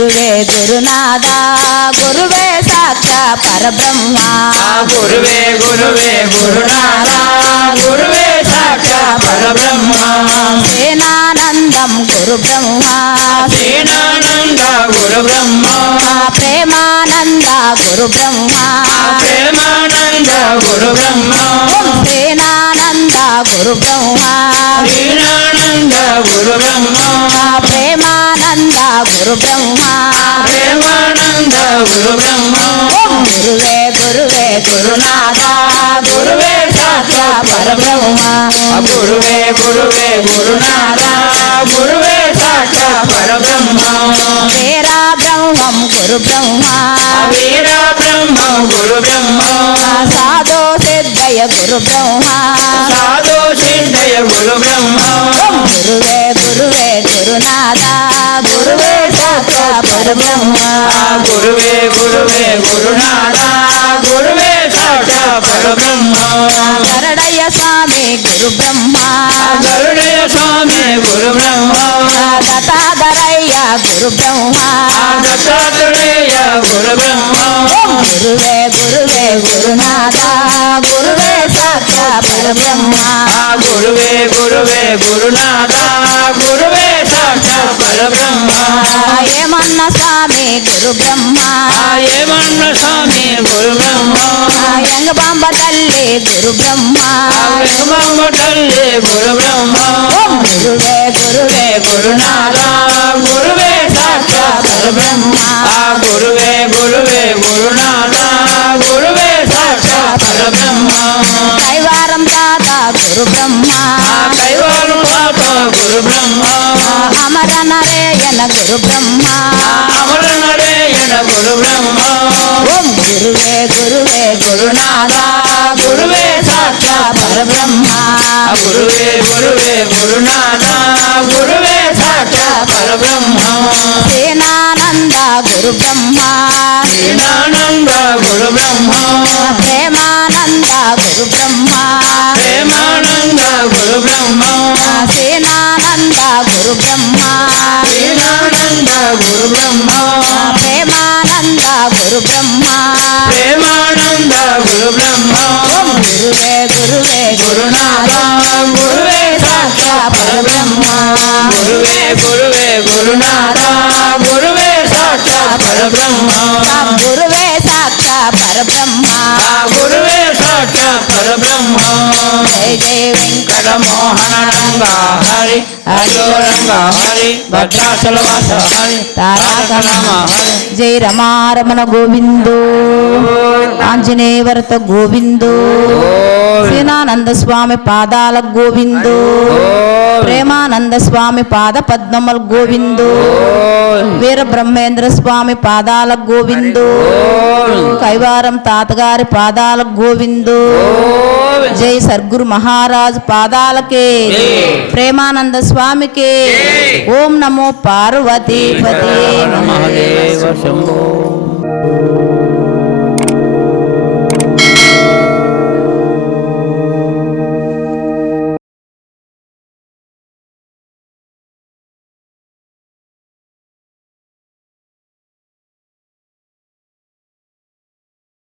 గురువే గురునాథ గురువే సాక్షా పరబ్రహ్మ గురువే గురువే గురునాథ గురువే సాక్షా పరబ్రహ్మ సేనానందం గురు బ్రహ్మ సేనానంద గురు బ్రహ్మ ప్రేమానంద గురు బ్రహ్మ ప్రేమానంద గురు బ్రహ్మ సేనానంద గురు బ్రహ్మ సేనానంద గురు బ్రహ్మ ప్రేమానంద గురు బ్రహ్మ ప్రేమానంద గురు బ్రహ్మ గురువే గురువే గురునాథ గురువే సాక్షా పరబ్రహ్మ గురువే గురువే గురునాథ గురువే సాక్షా పరబ్రహ్మ వీరా బ్రహ్మం గురు బ్రహ్మ వీర బ్రహ్మ గురు బ్రహ్మ సాధో సిద్ధయ గురు బ్రహ్మ సాధు సిద్ధయ గురు బ్రహ్మ గురువే గురువే గురునాథ గురువే సాక్షా పరబ్రహ్మ గురువే గురువే గురునాథ గురువే సాక్షా పరబ్రహ్మ గరడయ్య స్వామి గురు బ్రహ్మ గరుడయ స్వామి గురు బ్రహ్మ దత్తాధరయ్య గురు బ్రహ్మ దత్తాత్రేయ గురు బ్రహ్మ గురువే గురువే గురునాథ గురువే సాక్షా పరబ్రహ్మ గురువే గురువే గురునాథ గురువే సాక్షా పరబ్రహ్మ ఏమన్న స్వామి గురు బ్రహ్మ ఏమన్న స్వామి గురు బ్రహ్మ యంగబాంబ తల్లి గురు బ్రహ్మ వెంగమాంబ తల్లి గురు బ్రహ్మ గురువే గురువే గురునాథ గురువే సాక్షా పరబ్రహ్మ గురువే గురువే గురునాథ గురువే సాక్షా పరబ్రహ్మ కైవారం తాత గురు బ్రహ్మ కైవారం తాత గురు బ్రహ్మ అమర నరేయన గురు బ్రహ్మ అమర నరేయన గురు బ్రహ్మ ఓం గురువే గురువే గురునాథ గురువే సాక్షా పరబ్రహ్మ గురువే గురువే గురునాథ గురువే సాక్షా పరబ్రహ్మ సేనానంద గురు బ్రహ్మ సేనానంద గురు బ్రహ్మ ప్రేమానంద గురు బ్రహ్మ ప్రేమానంద గురు బ్రహ్మ సేనానంద గురు బ్రహ్మ సేనానంద గురు బ్రహ్మ ప్రేమానంద గురు బ్రహ్మ ప్రేమానంద గురు బ్రహ్మ గురువే గురువే గురునాథ గురువే సాక్షా పరబ్రహ్మ గురువే గురువే గురునాథ గురువే సాక్షా పరబ్రహ్మ గురువే సాక్షా పరబ్రహ్మ గురువే సాక్షా పరబ్రహ్మ జయ జయ వెంకట మోహన రంగ హరి హరి రంగ హరి భద్రాచలవాస హరి తారక రామ హరి జై రమారమణ గోవిందో ఆంజనేయవరత గోవిందో సేనానంద స్వామి పాదాల గోవిందో ప్రేమానంద స్వామి పాద పద్మముల గోవిందో వీర బ్రహ్మేంద్ర స్వామి పాదాల గోవిందో కైవారం తాతగారి పాదాల గోవిందో జై సద్గురు మహారాజ్ పాదాలకే ప్రేమానంద స్వామికే ఓం నమో పార్వతీపతే మహాదేవ శంభో